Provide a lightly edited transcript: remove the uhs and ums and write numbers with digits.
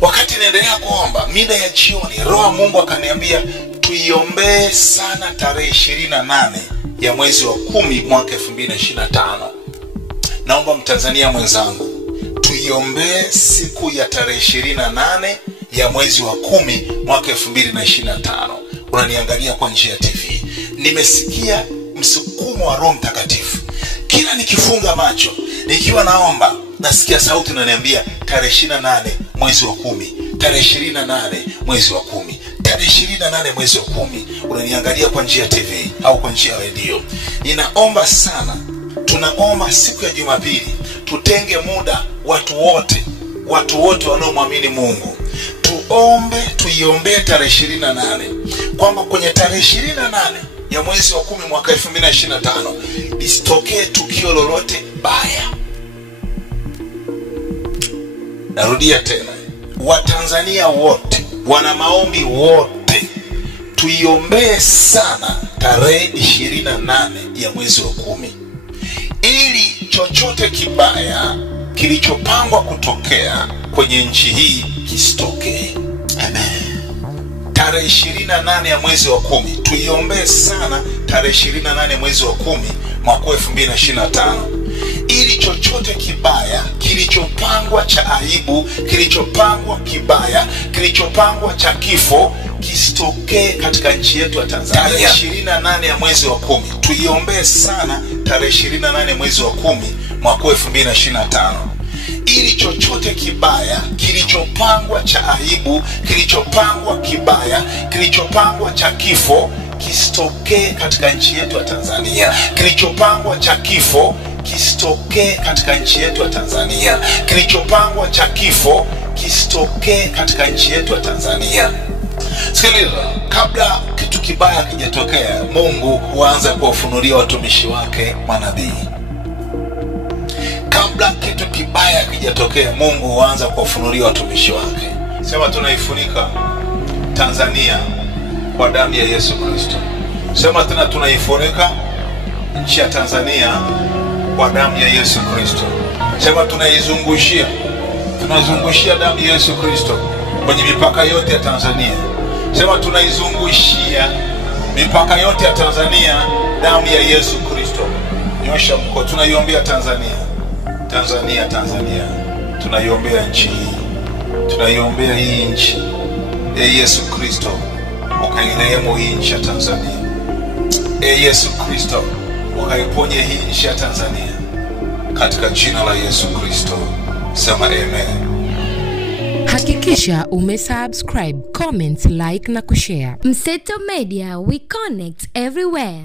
Wakati naendelea kuomba mida ya jioni, Roho wa Mungu akaniambia tuiombee sana tarehe 28 ya mwezi wa 10 mwaka 2025. Naomba Mtanzania mwenzangu, tuiombee siku ya tarehe 28 ya mwezi wa 10 mwaka 2025. Unaniangalia kwa njia ya TV. Nimesikia msukumo wa Roho Mtakatifu. Kila nikifunga macho, nikiwa naomba, nasikia sauti inaniambia tarehe 28 mwezi wa 10, tarehe 28 mwezi wa 10, tarehe 28 mwezi wa 10. Unaniangalia kwa njia ya TV au kwa njia ya radio. Ninaomba sana, tunaomba siku ya Jumapili tutenge muda, watu wote wanaomwamini Mungu. Tuiombee tarehe 28, kwamba kwenye tarehe 28 ya mwezi wa 10 mwaka 2025 lisitokee tukio lolote baya. Narudia tena, Watanzania wote, wana maombi wote, tuiombee sana tarehe 28 ya mwezi wa 10, ili chochote kibaya kilichopangwa kutokea kwenye nchi hii kisitokee. Amen. Tarehe 28 ya mwezi wa 10, tuiombee sana tarehe 28 mwezi wa 10 mwaka 2025, ili chochote kibaya kilichopangwa cha aibu, kilichopangwa kibaya, kilichopangwa cha kifo kisitokee katika nchi yetu ya Tanzania. Tarehe 28 ya mwezi wa 10, tuiombee sana tarehe 28 mwezi wa 10 mwaka 2025, ili chochote kibaya kilichopangwa cha aibu, kilichopangwa kibaya, kilichopangwa cha kifo kisitokee katika nchi yetu ya Tanzania. Kilichopangwa cha kifo kisitokee katika nchi yetu ya Tanzania. Kilichopangwa cha kifo kisitokee katika nchi yetu ya Tanzania. Sikiliza, kabla kitu kibaya kijatokea, Mungu huanza kuwafunulia watumishi wake manabii. Kabla kitu kibaya kijatokea, Mungu huanza kuwafunulia watumishi wake. Sema, tunaifunika Tanzania kwa damu ya Yesu Kristo. Sema tena, tunaifunika nchi ya Tanzania kwa damu ya Yesu Kristo. Sema, tunazungushia damu ya Yesu Kristo kwenye mipaka yote ya Tanzania. Sema, tunaizungushia mipaka yote ya Tanzania damu ya Yesu Kristo. Nyosha mkono. Tunaiombea Tanzania. Tunaiombea nchi hii. Tunaiombea hii nchi. Yesu Kristo, ukairehemu hii nchi ya Tanzania. Yesu Kristo, ukaiponye hii nchi ya Tanzania katika jina la Yesu Kristo. Sema amen. Hakikisha umesubscribe, comment, like na kushare. Mseto Media, we connect everywhere.